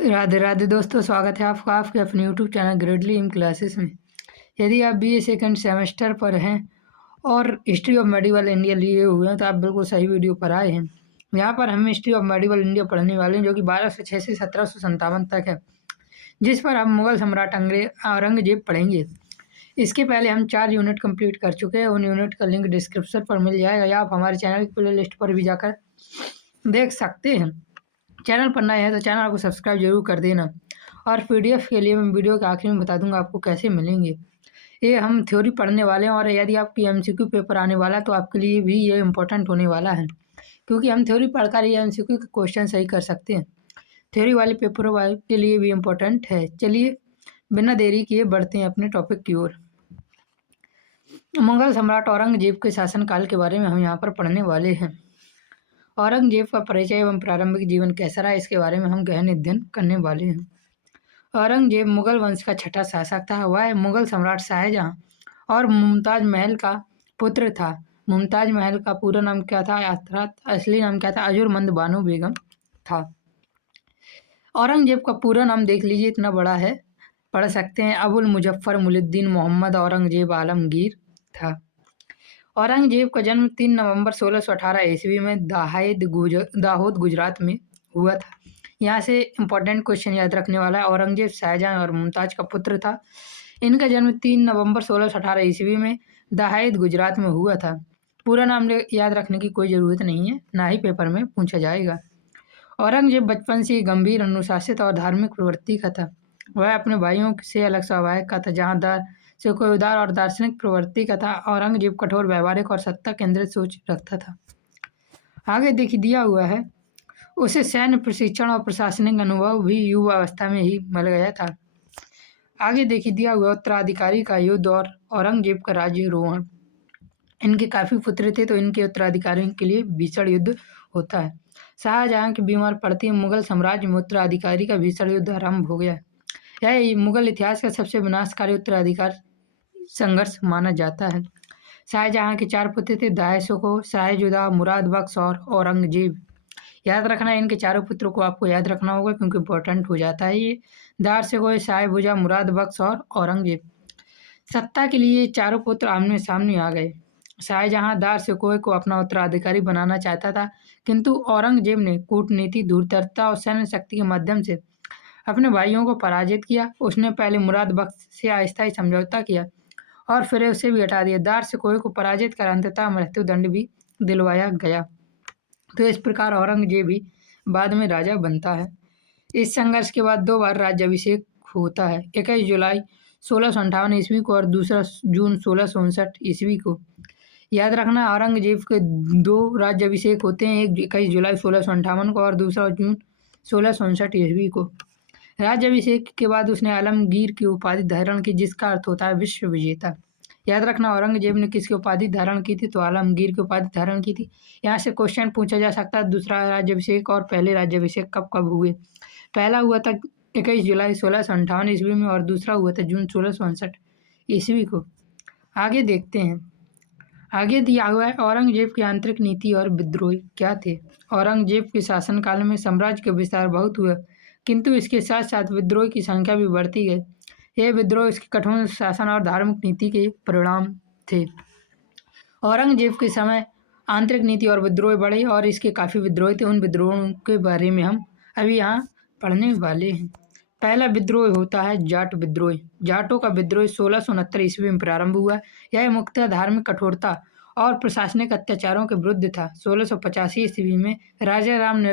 राधे राधे दोस्तों, स्वागत है आपका आपके अपने यूट्यूब चैनल ग्रेडली इन क्लासेस में। यदि आप बीए सेकंड सेमेस्टर पर हैं और हिस्ट्री ऑफ मेडिवल इंडिया लिए हुए हैं तो आप बिल्कुल सही वीडियो पर आए हैं। यहाँ पर हम हिस्ट्री ऑफ मेडिवल इंडिया पढ़ने वाले हैं, जो कि 1206 से 1757 तक है, जिस पर हम मुगल सम्राट औरंगजेब पढ़ेंगे। इसके पहले हम 4 यूनिट कंप्लीट कर चुके हैं। उन यूनिट का लिंक डिस्क्रिप्शन पर मिल जाएगा या आप हमारे चैनल की प्ले लिस्ट पर भी जाकर देख सकते हैं। चैनल पर नए हैं तो चैनल को सब्सक्राइब जरूर कर देना। और पीडीएफ के लिए मैं वीडियो के आखिर में बता दूंगा आपको कैसे मिलेंगे। ये हम थ्योरी पढ़ने वाले हैं, और यदि आपकी एमसीक्यू पेपर आने वाला है तो आपके लिए भी ये इम्पोर्टेंट होने वाला है, क्योंकि हम थ्योरी पढ़कर ये एमसीक्यू के क्वेश्चन सही कर सकते हैं। थ्योरी वाले पेपर वाले के लिए भी इम्पोर्टेंट है। चलिए बिना देरी किए बढ़ते हैं अपने टॉपिक की ओर। मुगल सम्राट औरंगजेब के शासनकाल के बारे में हम यहाँ पर पढ़ने वाले हैं। औरंगजेब का परिचय एवं प्रारंभिक जीवन कैसा रहा, इसके बारे में हम गहन अध्ययन करने वाले हैं। औरंगजेब मुगल वंश का छठा शासक था। वह मुगल सम्राट शाहजहां और मुमताज महल का पुत्र था। मुमताज महल का पूरा नाम क्या था, अर्थात असली नाम क्या था? अजुरमंद बानो बेगम था। औरंगजेब का पूरा नाम देख लीजिए, इतना बड़ा है, पढ़ सकते हैं। अबुल मुजफ्फर मुइनुद्दीन मोहम्मद औरंगजेब आलमगीर था। औरंगजेब का जन्म 3 नवंबर 1618 ईस्वी में दाहोद गुजरात में हुआ था। यहाँ से इम्पोर्टेंट क्वेश्चन याद रखने वाला है। औरंगजेब शाहजहां और मुमताज का पुत्र था। इनका जन्म 3 नवंबर 1618 ईस्वी में दाहोद गुजरात में हुआ था। पूरा नाम याद रखने की कोई ज़रूरत नहीं है, ना ही पेपर में पूछा जाएगा। औरंगजेब बचपन से गंभीर, अनुशासित और धार्मिक प्रवृत्ति का था। वह अपने भाइयों से अलग स्वभाव का था, जहाँ से कोई उदार और दार्शनिक प्रवृत्ति का था। औरंगजेब कठोर, व्यावहारिक और सत्ता केंद्रित सोच रखता था। आगे देखिए दिया हुआ है, उसे सैन्य प्रशिक्षण और प्रशासनिक अनुभव भी युवा अवस्था में ही मिल गया था। आगे देखिए दिया हुआ, उत्तराधिकारी का युद्ध और औरंगजेब का राज्यारोहण। इनके काफ़ी पुत्र थे, तो इनके उत्तराधिकारियों के लिए भीषण युद्ध होता है। शाहजहां की बीमार पड़ते ही मुगल साम्राज्य में उत्तराधिकारी का भीषण युद्ध आरंभ हो गया। यह मुगल इतिहास का सबसे विनाशकारी उत्तराधिकार संघर्ष माना जाता है। शाहजहां के 4 पुत्र थे, दाहिर-ए-शिकोह, शाह-ए-जुदा, मुराद बख्श और औरंगजेब। याद रखना है, इनके चारों पुत्रों को आपको याद रखना होगा, क्योंकि इंपॉर्टेंट हो जाता है ये। दाहिर-ए-शिकोह, शाह-ए-जुदा, मुराद बख्श और औरंगजेब। सत्ता के लिए चारों पुत्र आमने सामने आ गए। शाहजहां दाहिर-ए-शिकोह को अपना उत्तराधिकारी बनाना चाहता था, किंतु औरंगजेब ने कूटनीति, धूर्तता और सैन्य शक्ति के माध्यम से अपने भाइयों को पराजित किया। उसने पहले मुराद बख्श से अस्थायी समझौता किया और फिर उसे भी हटा दिया। दाहिर-ए-शिकोह को पराजित कर अंततः मृत्युदंड भी दिलवाया गया। तो इस प्रकार औरंगजेब भी बाद में राजा बनता है। इस संघर्ष के बाद 2 बार राज्याभिषेक होता है, 21 जुलाई 1658 ईस्वी को और दूसरा जून 1659 ईस्वी को। याद रखना, औरंगजेब के 2 राज्याभिषेक होते हैं, एक 21 जुलाई 1658 को और दूसरा जून 1659 ईस्वी को। राज्याभिषेक के बाद उसने आलमगीर की उपाधि धारण की, जिसका अर्थ होता है विश्व विजेता। याद रखना, औरंगजेब ने किसकी उपाधि धारण की थी? तो आलमगीर की उपाधि धारण की थी। यहाँ से क्वेश्चन पूछा जा सकता है, दूसरा राज्याभिषेक और पहले राज्याभिषेक कब कब हुए? पहला हुआ था 21 जुलाई 1658 ईस्वी में और दूसरा हुआ था जून 1659 ईस्वी को। आगे देखते हैं। आगे दिया हुआ है, औरंगजेब की आंतरिक नीति और विद्रोह क्या थे। औरंगजेब के शासनकाल में साम्राज्य का विस्तार बहुत हुआ, किंतु इसके साथ साथ विद्रोह की संख्या भी बढ़ती गई। यह विद्रोह इसके कठोर शासन और धार्मिक नीति के परिणाम थे। औरंगजेब के समय आंतरिक नीति और विद्रोह बढ़े और इसके काफ़ी विद्रोह थे। उन विद्रोहों के बारे में हम अभी यहाँ पढ़ने वाले हैं। पहला विद्रोह होता है जाट विद्रोह। जाटों का विद्रोह 1669 ईस्वी में प्रारंभ हुआ। यह मुख्यतः धार्मिक कठोरता और प्रशासनिक अत्याचारों के विरुद्ध था। 1685 ईस्वी में राजाराम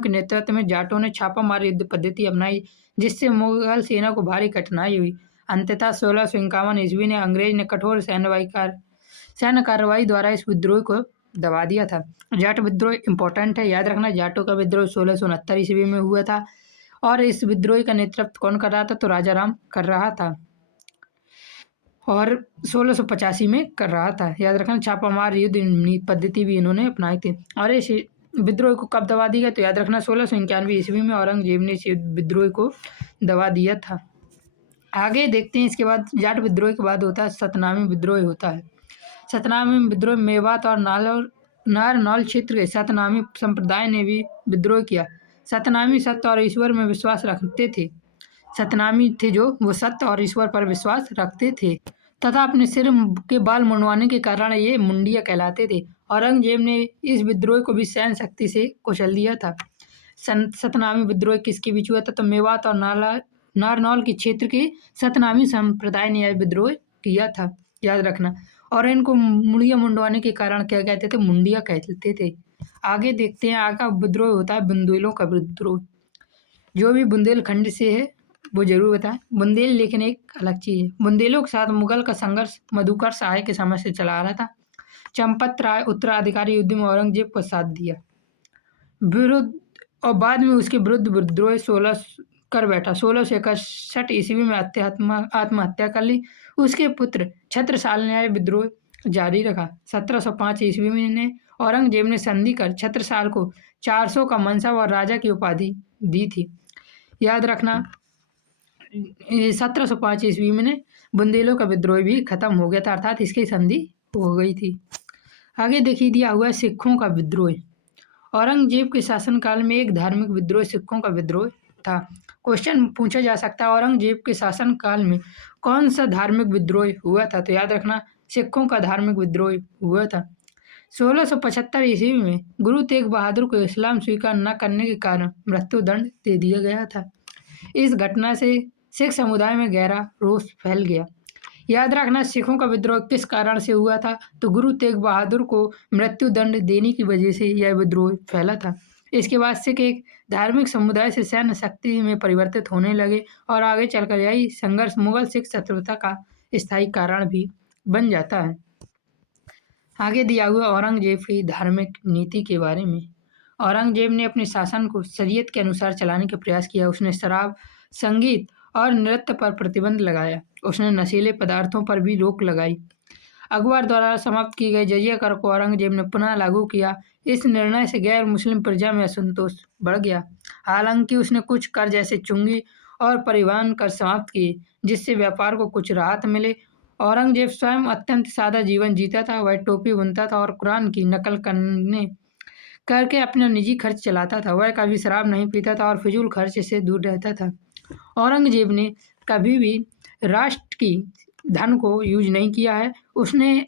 के नेतृत्व में जाटों ने छापामार युद्ध पद्धति अपनाई, जिससे मुगल सेना को भारी कठिनाई हुई। अंततः 1651 ईस्वी में अंग्रेज ने कठोर सैन्य कार्रवाई द्वारा इस विद्रोह को दबा दिया था। जाट विद्रोह इंपॉर्टेंट है, याद रखना। जाटों का विद्रोह 1669 ईस्वी में हुआ था और इस विद्रोह का नेतृत्व कौन कर रहा था? तो राजाराम कर रहा था और 1685 में कर रहा था। याद रखना, छापामार युद्ध पद्धति भी इन्होंने अपनाई थी। और इस विद्रोह को कब दबा दिया? तो याद रखना, 1691 ईस्वी में औरंगजेब ने इस विद्रोह को दबा दिया था। आगे देखते हैं। इसके बाद जाट विद्रोह के बाद होता है सतनामी विद्रोह होता है। सतनामी विद्रोह मेवात और नारनौल क्षेत्र के सतनामी संप्रदाय ने भी विद्रोह किया। सतनामी सत्य और ईश्वर में विश्वास रखते थे। सतनामी थे जो वो सत्य और ईश्वर पर विश्वास रखते थे तथा अपने सिर के बाल मुंडवाने के कारण ये मुंडिया कहलाते थे। औरंगजेब ने इस विद्रोह को भी सहन शक्ति से कुचल दिया था। सतनामी विद्रोह किसके बीच हुआ था? तो मेवात और नारनौल के क्षेत्र के सतनामी संप्रदाय ने यह विद्रोह किया था, याद रखना। और इनको मुंडिया मुंडवाने के कारण क्या कहते थे? मुंडिया कहते थे। आगे देखते हैं, आगे का विद्रोह होता है बुंदेलों का विद्रोह। जो भी बुंदेलखंड से है वो जरूर बताएं। बुंदेल लेकिन एक अलग चीज है। बुंदेलों के साथ मुगल का संघर्ष मधुकर शाह के समय से चला आ रहा था। चंपत राय उत्तराधिकारी युद्ध में औरंगजेब को साथ दिया विरुद्ध और बाद में उसके विरुद्ध विद्रोह 16 कर बैठा। 1661 ईस्वी में आत्महत्या कर ली। उसके पुत्र छत्रसाल ने यह विद्रोह जारी रखा। 1705 ईस्वी में औरंगजेब ने संधि कर छत्रसाल को 400 का मनसब और राजा की उपाधि दी थी। याद रखना, 1705 ईस्वी में बुंदेलों का विद्रोह भी खत्म हो गया था, अर्थात इसकी संधि हो गई थी। आगे देखिए दिया हुआ सिखों का विद्रोह। औरंगजेब के शासनकाल में एक धार्मिक विद्रोह सिखों का विद्रोह था। क्वेश्चन पूछा जा सकता है औरंगजेब के शासनकाल में कौन सा धार्मिक विद्रोह हुआ था? तो याद रखना सिखों का धार्मिक विद्रोह हुआ था। 1675 ईस्वी में गुरु तेग बहादुर को इस्लाम स्वीकार न करने के कारण मृत्युदंड दे दिया गया था। इस घटना से सिख समुदाय में गहरा रोष फैल गया। याद रखना सिखों का विद्रोह किस कारण से हुआ था? तो गुरु तेग बहादुर को मृत्युदंड देने की वजह से यह विद्रोह फैला था। इसके बाद सिख एक धार्मिक समुदाय से सैन्य शक्ति में परिवर्तित होने लगे और आगे चलकर यही संघर्ष मुगल सिख शत्रुता का स्थायी कारण भी बन जाता है। आगे दिया हुआ औरंगजेब की धार्मिक नीति के बारे में। औरंगजेब ने अपने शासन को शरीयत के अनुसार चलाने का प्रयास किया। उसने शराब, संगीत और नृत्य पर प्रतिबंध लगाया। उसने नशीले पदार्थों पर भी रोक लगाई। अकबर द्वारा समाप्त की गई जजिया कर को औरंगजेब ने पुनः लागू किया। इस निर्णय से गैर मुस्लिम प्रजा में असंतोष बढ़ गया। हालांकि उसने कुछ कर जैसे चुंगी और परिवहन कर समाप्त किए, जिससे व्यापार को कुछ राहत मिले। औरंगजेब स्वयं अत्यंत सादा जीवन जीता था। वह टोपी बुनता था और कुरान की नकल करके अपना निजी खर्च चलाता था। वह कभी शराब नहीं पीता था और फिजूल खर्च से दूर रहता था। औरंगजेब ने कभी भी राष्ट्र की धन को यूज नहीं किया है। उसने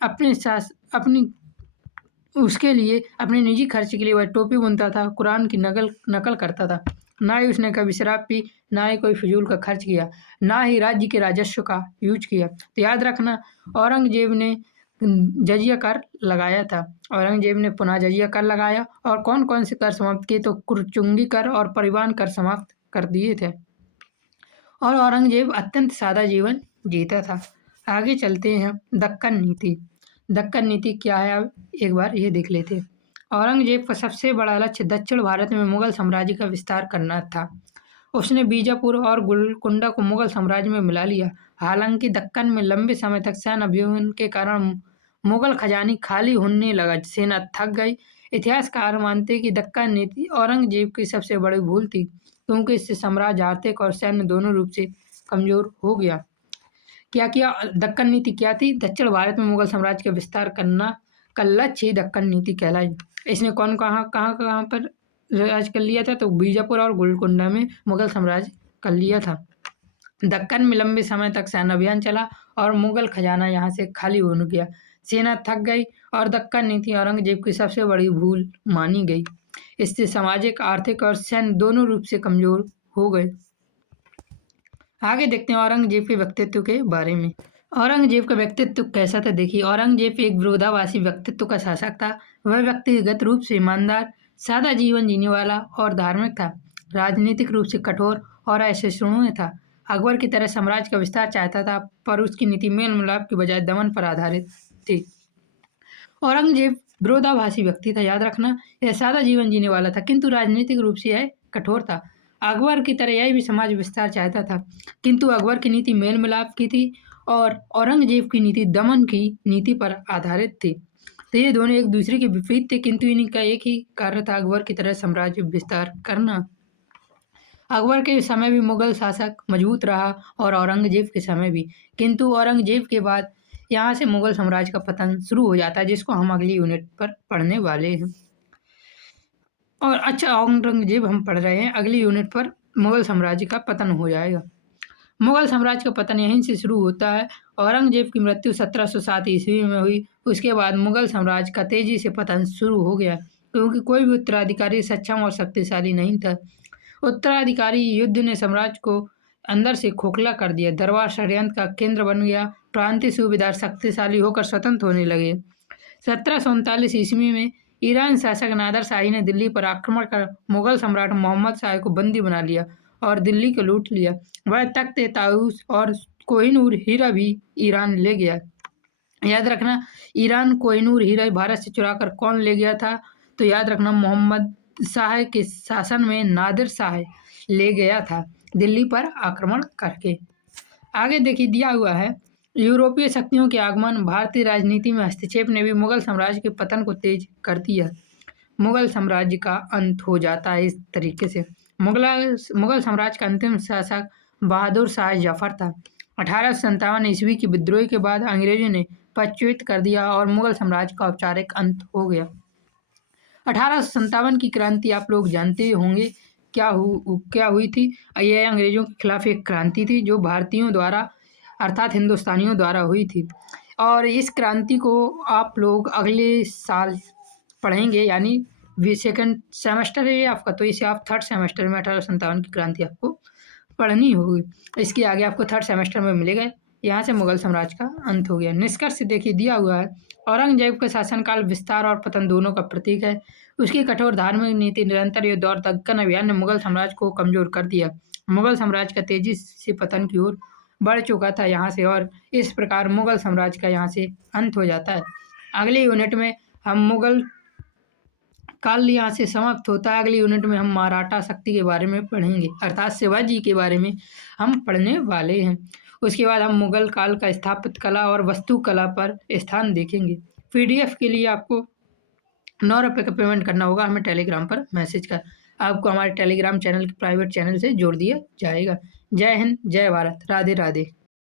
उसके लिए अपने निजी खर्च के लिए वह टोपी बुनता था, कुरान की नकल करता था। ना ही उसने कभी शराब पी, ना ही कोई फिजूल का खर्च किया, ना ही राज्य के राजस्व का यूज किया। तो याद रखना औरंगजेब ने जजिया कर लगाया था। औरंगजेब ने पुनः जजिया कर लगाया और कौन कौन से कर समाप्त किए? तो कुरचुंगी कर और परिवहन कर समाप्त कर दिए थे। और औरंगजेब अत्यंत सादा जीवन जीता था। आगे चलते हैं दक्कन नीति। दक्कन नीति क्या है अब एक बार ये देख लेते हैं। औरंगजेब का सबसे बड़ा लक्ष्य दक्षिण भारत में मुगल साम्राज्य का विस्तार करना था। उसने बीजापुर और गोलकुंडा को मुगल साम्राज्य में मिला लिया। हालांकि दक्कन में लंबे समय तक सैन्य अभियान के कारण मुगल खजानी खाली होने लगा, सेना थक गई। इतिहासकार मानते हैं कि दक्कन नीति औरंगजेब की सबसे बड़ी भूल थी, क्योंकि इससे साम्राज्य आर्थिक और सैन्य दोनों रूप से कमजोर हो गया। क्या किया? दक्कन नीति क्या थी? दक्षिण भारत में मुगल साम्राज्य का विस्तार करना का लक्ष्य ही दक्कन नीति कहलाई। इसने कौन कहाँ पर राज कर लिया था? तो बीजापुर और गोलकुंडा में मुगल साम्राज्य कर लिया था। दक्कन में लंबे समय तक सैन्य अभियान चला और मुगल खजाना यहाँ से खाली होने गया, सेना थक गई और दक्कन नीति औरंगजेब की सबसे बड़ी भूल मानी गई। इससे सामाजिक, आर्थिक और सैन्य दोनों रूप से कमजोर हो गए। आगे देखते हैं औरंगजेब के व्यक्तित्व के बारे में। औरंगजेब का व्यक्तित्व कैसा था? देखिए, औरंगजेब एक विरोधाभासी व्यक्तित्व का शासक था। वह व्यक्तिगत रूप से ईमानदार, सादा जीवन जीने वाला और धार्मिक था। राजनीतिक रूप से कठोर और असहिष्णु था। अकबर की तरह साम्राज्य का विस्तार चाहता था, पर उसकी नीति मेल मिलाप की बजाय दमन पर आधारित थी। औरंगजेब विरोधाभासी व्यक्ति था, याद रखना। यह सादा जीवन जीने वाला था, किंतु राजनीतिक रूप से यह कठोर था। अकबर की तरह यह भी समाज विस्तार चाहता था, किंतु अकबर की नीति मेल मिलाप की थी और औरंगजेब की नीति दमन की नीति पर आधारित थी। तो ये दोनों एक दूसरे के विपरीत थे, किंतु इनका एक ही कार्य था, अकबर की तरह साम्राज्य विस्तार करना। अकबर के समय भी मुगल शासक मजबूत रहा और औरंगजेब के समय भी, किंतु औरंगजेब के बाद यहाँ से मुगल साम्राज्य का पतन शुरू हो जाता है, जिसको हम अगली यूनिट पर पढ़ने वाले हैं। और अच्छा, औरंगजेब हम पढ़ रहे हैं, अगली यूनिट पर मुगल साम्राज्य का पतन हो जाएगा। मुगल साम्राज्य का पतन यहीं से शुरू होता है। औरंगजेब की मृत्यु 1707 ईस्वी में हुई। उसके बाद मुगल साम्राज्य का तेजी से पतन शुरू हो गया, क्योंकि कोई भी उत्तराधिकारी सक्षम और शक्तिशाली नहीं था। उत्तराधिकारी युद्ध ने साम्राज्य को अंदर से खोखला कर दिया। दरबार षड्यंत्र का केंद्र बन गया। प्रांतीय सूबेदार शक्तिशाली होकर स्वतंत्र होने लगे। 1739 ईस्वी में ईरान शासक नादर शाही ने दिल्ली पर आक्रमण कर मुगल सम्राट मोहम्मद शाह को बंदी बना लिया और दिल्ली को लूट लिया। वह तख्त ताऊस और कोहिनूर हीरा भी ईरान ले गया। याद रखना, ईरान कोहिनूर हीरा भारत से चुराकर कौन ले गया था? तो याद रखना, मोहम्मद शाह के शासन में नादिर शाह ले गया था, दिल्ली पर आक्रमण करके। आगे देखिए दिया हुआ है, यूरोपीय शक्तियों के आगमन, भारतीय राजनीति में हस्तक्षेप ने भी मुगल साम्राज्य के पतन को तेज कर दिया। मुगल साम्राज्य का अंत हो जाता है इस तरीके से। मुगल साम्राज्य का अंतिम शासक बहादुर शाह जफर था। 1857 ईस्वी की विद्रोह के बाद अंग्रेजों ने पदच्युत कर दिया और मुगल साम्राज्य का औपचारिक अंत हो गया। 1857 की क्रांति आप लोग जानते होंगे क्या हुई थी। यह अंग्रेजों के खिलाफ एक क्रांति थी जो भारतीयों द्वारा अर्थात हिंदुस्तानियों द्वारा हुई थी। और इस क्रांति को आप लोग अगले साल पढ़ेंगे, यानी सेकंड सेमेस्टर है आपका, तो इसे आप थर्ड सेमेस्टर में 1857 की क्रांति आपको पढ़नी होगी। इसके आगे आपको थर्ड सेमेस्टर में मिलेगा। यहाँ से मुगल साम्राज्य का अंत हो गया। निष्कर्ष देखिए दिया हुआ है, औरंगजेब का शासनकाल विस्तार और पतन दोनों का प्रतीक है। उसकी कठोर धार्मिक नीति, निरंतर युद्ध और दक्कन अभियान ने मुगल साम्राज्य को कमजोर कर दिया। मुगल साम्राज्य का तेजी से पतन की ओर बढ़ चुका था यहाँ से, और इस प्रकार मुगल साम्राज्य का यहाँ से अंत हो जाता है। अगली यूनिट में हम मुगल काल यहाँ से समाप्त होता है। अगली यूनिट में हम मराठा शक्ति के बारे में पढ़ेंगे, अर्थात शिवाजी के बारे में हम पढ़ने वाले हैं। उसके बाद हम मुगल काल का स्थापत्य कला और वास्तुकला पर स्थान देखेंगे। पीडीएफ के लिए आपको 9 रुपये का पेमेंट करना होगा, हमें टेलीग्राम पर मैसेज कर। आपको हमारे टेलीग्राम चैनल प्राइवेट चैनल से जोड़ दिया जाएगा। जय हिंद, जय भारत, राधे राधे।